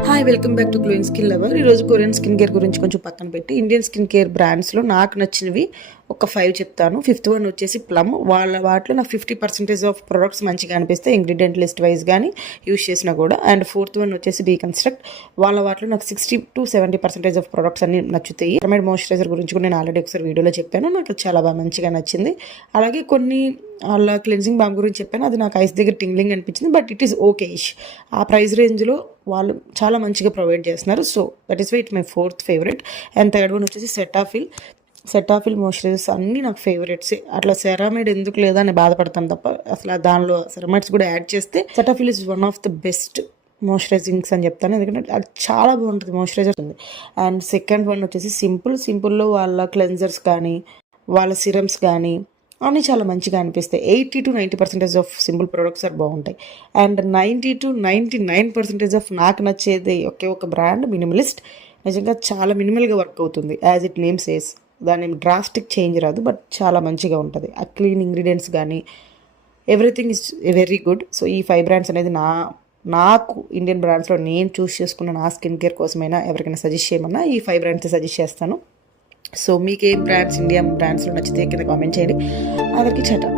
Hi, welcome back to glowing skin lover. ఈరోజు Korean skin care గురించి కొంచెం పక్కన పెట్టి ఇండియన్ స్కిన్ కేర్ బ్రాండ్స్లో నాకు నచ్చినవి ఒక 5 చెప్తాను. 5th వన్ వచ్చేసి ప్లమ్. వాటిలో నాకు 50% ఆఫ్ ప్రొడక్ట్స్ మంచిగా అనిపిస్తాయి, ఇంగ్రీడియంట్ లిస్ట్ వైజ్ కానీ యూస్ చేసినా కూడా. అండ్ 4th వన్ వచ్చేసి డీకన్స్ట్రక్ట్. వాటిలో నాకు 60 to 70% ఆఫ్ ప్రొడక్ట్స్ అన్ని నచ్చుతాయి. రెమెడ్ మాయిశ్చరైజర్ గురించి కూడా నేను ఆల్రెడీ ఒకసారి వీడియోలో చెప్పాను, నాకు చాలా బాగా మంచిగా నచ్చింది. అలాగే కొన్ని వాళ్ళ క్లెన్జింగ్ బామ్ గురించి చెప్పాను, అది నాకు ఐస్ దగ్గర టింగ్లింగ్ అనిపించింది, బట్ ఇట్ ఈస్ ఓకే ఇష్. ఆ ప్రైస్ రేంజ్లో వాళ్ళు చాలా మంచిగా ప్రొవైడ్ చేస్తున్నారు. So that is why it my 4th favourite. And 3rd one వచ్చేసి సెటాఫిల్ మాయిశ్చరైజర్స్ అన్నీ నాకు ఫేవరెట్సే. అట్లా సెరామైడ్ ఎందుకు లేదా అని బాధపడతాను తప్ప, అసలు దానిలో సెరామైడ్స్ కూడా యాడ్ చేస్తే Cetaphil is one of the best moisturisings అని చెప్తాను, ఎందుకంటే అది చాలా బాగుంటుంది మాయిశ్చరైజర్ ఉంది. అండ్ 2nd వన్ వచ్చేసి సింపుల్లో వాళ్ళ క్లెన్జర్స్ కానీ వాళ్ళ సిరమ్స్ కానీ అన్నీ చాలా మంచిగా అనిపిస్తాయి. 80 to 90% of simple products are బాగుంటాయి. అండ్ 90 to 99% ఆఫ్ నాకు నచ్చేది ఒకే ఒక బ్రాండ్ మినిమలిస్ట్. నిజంగా చాలా మినిమల్గా వర్క్ అవుతుంది, యాజ్ ఇట్ నేమ్ సేస్. దాని డ్రాస్టిక్ చేంజ్ రాదు, బట్ చాలా మంచిగా ఉంటుంది. ఆ క్లీన్ ఇంగ్రీడియంట్స్ కానీ everything is very good. So ఈ 5 బ్రాండ్స్ అనేది నాకు ఇండియన్ బ్రాండ్స్లో నేను చూస్ చేసుకున్న నా స్కిన్ కేర్ కోసమైనా ఎవరికైనా సజెస్ట్ చేయమన్నా ఈ 5 బ్రాండ్స్ సజెస్ట్ చేస్తాను. సో మీకు ఏ బ్రాండ్స్ ఇండియన్ బ్రాండ్స్లో నచ్చితే కింద కామెంట్ చేయండి. అందరికీ చటా.